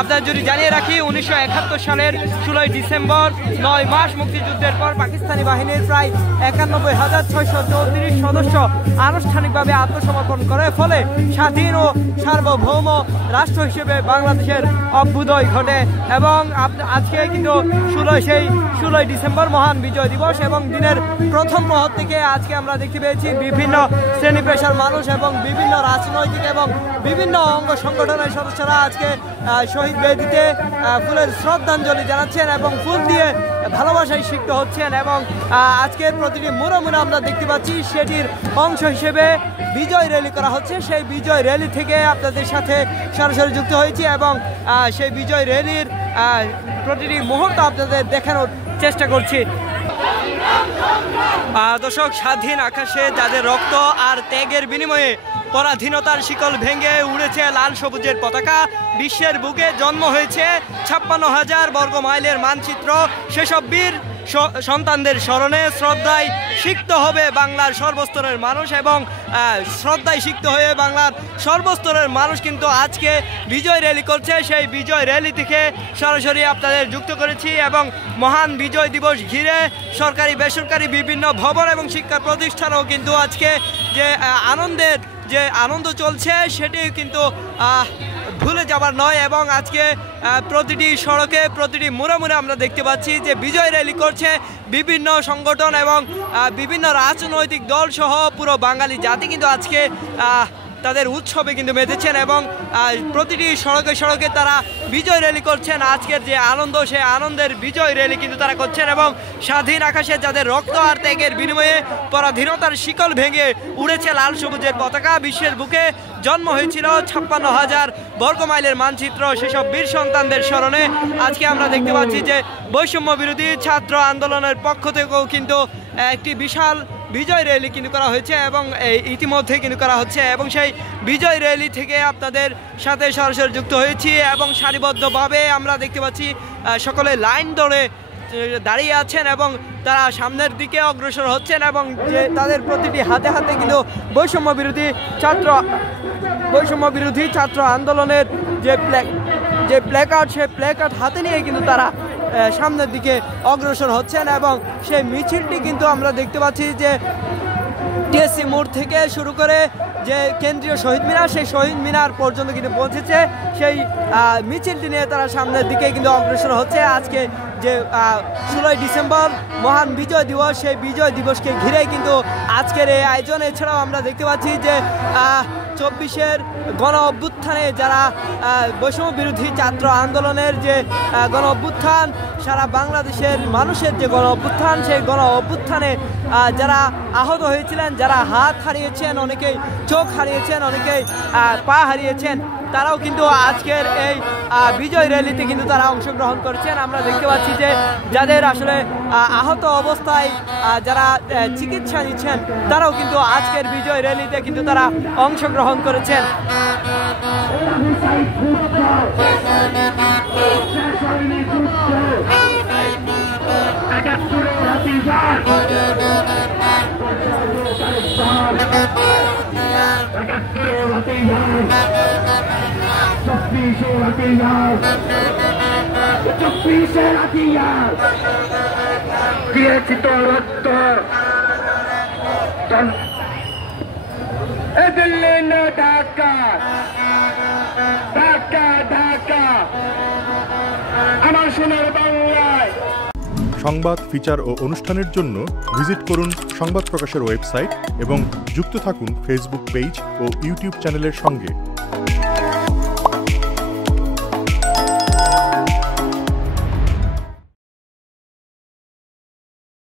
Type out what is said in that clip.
আপনার যদি জানিয়ে রাখি 1971 সালের 16 ডিসেম্বর 9 মাস মুক্তিযুদ্ধের পর পাকিস্তানি বাহিনীর প্রায় 91,634 সদস্য আনুষ্ঠানিকভাবে আত্মসমর্পণ করে, ফলে স্বাধীন ও সার্বভৌম রাষ্ট্র হিসেবে বাংলাদেশের অভ্যুদয় ঘটে। এবং আজকে কিন্তু 16 ডিসেম্বর মহান বিজয় দিবস, এবং দিনের প্রথম প্রহর থেকে আজকে আমরা দেখতে পেয়েছি বিভিন্ন শ্রেণী পেশার মানুষ এবং বিভিন্ন রাজনৈতিক এবং বিভিন্ন অঙ্গ সংগঠনের সদস্যরা আজকে শহীদ বেদিতে ফুলের শ্রদ্ধাঞ্জলি জানাচ্ছেন এবং ফুল দিয়ে ভালোবাসায় সিক্ত হচ্ছেন। এবং আজকের প্রতিটি মোড়ে মোড়ে আমরা দেখতে পাচ্ছি সেটির অংশ হিসেবে বিজয় র্যালি করা হচ্ছে। সেই বিজয় র্যালি থেকে আপনাদের সাথে সরাসরি যুক্ত হয়েছি এবং সেই বিজয় র্যালির প্রতিটি মুহূর্ত আপনাদের দেখানোর চেষ্টা করছি। দর্শক, স্বাধীন আকাশে যাদের রক্ত আর ত্যাগের বিনিময়ে পরাধীনতার শিকল ভেঙে উড়েছে লাল সবুজের পতাকা, বিশ্বের বুকে জন্ম হয়েছে 56,000 বর্গ মাইলের মানচিত্র, সেসব বীর সন্তানদের স্মরণে শ্রদ্ধায় সিক্ত হবে বাংলার সর্বস্তরের মানুষ। এবং শ্রদ্ধায় সিক্ত হয়ে বাংলার সর্বস্তরের মানুষ কিন্তু আজকে বিজয় র্যালি করছে। সেই বিজয় র্যালি থেকে সরাসরি আপনাদের যুক্ত করেছি এবং মহান বিজয় দিবস ঘিরে সরকারি বেসরকারি বিভিন্ন ভবন এবং শিক্ষা প্রতিষ্ঠানও কিন্তু আজকে যে আনন্দ চলছে সেটি কিন্তু ভুলে যাবার নয়। এবং আজকে প্রতিটি সড়কে প্রতিটি মোড়ে মোড়ে আমরা দেখতে পাচ্ছি যে বিজয় র্যালি করছে বিভিন্ন সংগঠন এবং বিভিন্ন রাজনৈতিক দল সহ পুরো বাঙালি জাতি কিন্তু আজকে তাদের উৎসবে কিন্তু মেতেছেন এবং প্রতিটি সড়কে সড়কে তারা বিজয় র্যালি করছেন। আজকের যে আনন্দ, সেই আনন্দের বিজয় র্যালি কিন্তু তারা করছেন এবং স্বাধীন আকাশে যাদের রক্ত আর ত্যাগের বিনিময়ে পরাধীনতার শিকল ভেঙে উড়েছে লাল সবুজের পতাকা, বিশ্বের বুকে জন্ম হয়েছিল 56,000 বর্গ মাইলের মানচিত্র, সেসব বীর সন্তানদের স্মরণে আজকে আমরা দেখতে পাচ্ছি যে বৈষম্য বিরোধী ছাত্র আন্দোলনের পক্ষ থেকেও কিন্তু একটি বিশাল বিজয় র্যালি কিন্তু করা হয়েছে এবং ইতিমধ্যে কিন্তু করা হচ্ছে। এবং সেই বিজয় র্যালি থেকে আপনাদের সাথে সরাসরি যুক্ত হয়েছি এবং সারিবদ্ধভাবে আমরা দেখতে পাচ্ছি সকলে লাইন ধরে দাঁড়িয়ে আছেন এবং তারা সামনের দিকে অগ্রসর হচ্ছেন এবং যে তাদের প্রতিটি হাতে হাতে কিন্তু বৈষম্য বিরোধী ছাত্র আন্দোলনের যে প্ল্যাকার্ড, সেই প্ল্যাকার্ড হাতে নিয়ে কিন্তু তারা সামনের দিকে অগ্রসর হচ্ছেন। এবং সেই মিছিলটি কিন্তু আমরা দেখতে পাচ্ছি যে টিএসসি মোড় থেকে শুরু করে যে কেন্দ্রীয় শহীদ মিনার, সেই শহীদ মিনার পর্যন্ত কিন্তু পৌঁছেছে। সেই মিছিলটি নিয়ে তারা সামনের দিকে কিন্তু অগ্রসর হচ্ছে। আজকে যে 16 ডিসেম্বর মহান বিজয় দিবস, সেই বিজয় দিবসকে ঘিরে কিন্তু আজকের এই আয়োজন। এছাড়াও আমরা দেখতে পাচ্ছি যে 24-এর গণ অভ্যুত্থানে যারা বৈষম্য বিরোধী ছাত্র আন্দোলনের যে গণ অভ্যুত্থান, সারা বাংলাদেশের মানুষের যে গণ অভ্যুত্থান, সেই গণ অভ্যুত্থানে যারা আহত হয়েছিলেন, যারা হাত হারিয়েছেন, অনেকেই চোখ হারিয়েছেন, অনেকেই পা হারিয়েছেন, তারাও কিন্তু আজকের এই বিজয় র্যালিতে কিন্তু তারা অংশগ্রহণ করছেন। আমরা দেখতে পাচ্ছি যে যাদের আসলে আহত অবস্থায় যারা চিকিৎসা নিচ্ছেন, তারাও কিন্তু আজকের বিজয় র্যালিতে কিন্তু তারা অংশগ্রহণ করেছেন। আমার সোনার বাংলায় সংবাদ, ফিচার ও অনুষ্ঠানের জন্য ভিজিট করুন সংবাদ প্রকাশের ওয়েবসাইট এবং যুক্ত থাকুন ফেসবুক পেজ ও ইউটিউব চ্যানেলের সঙ্গে।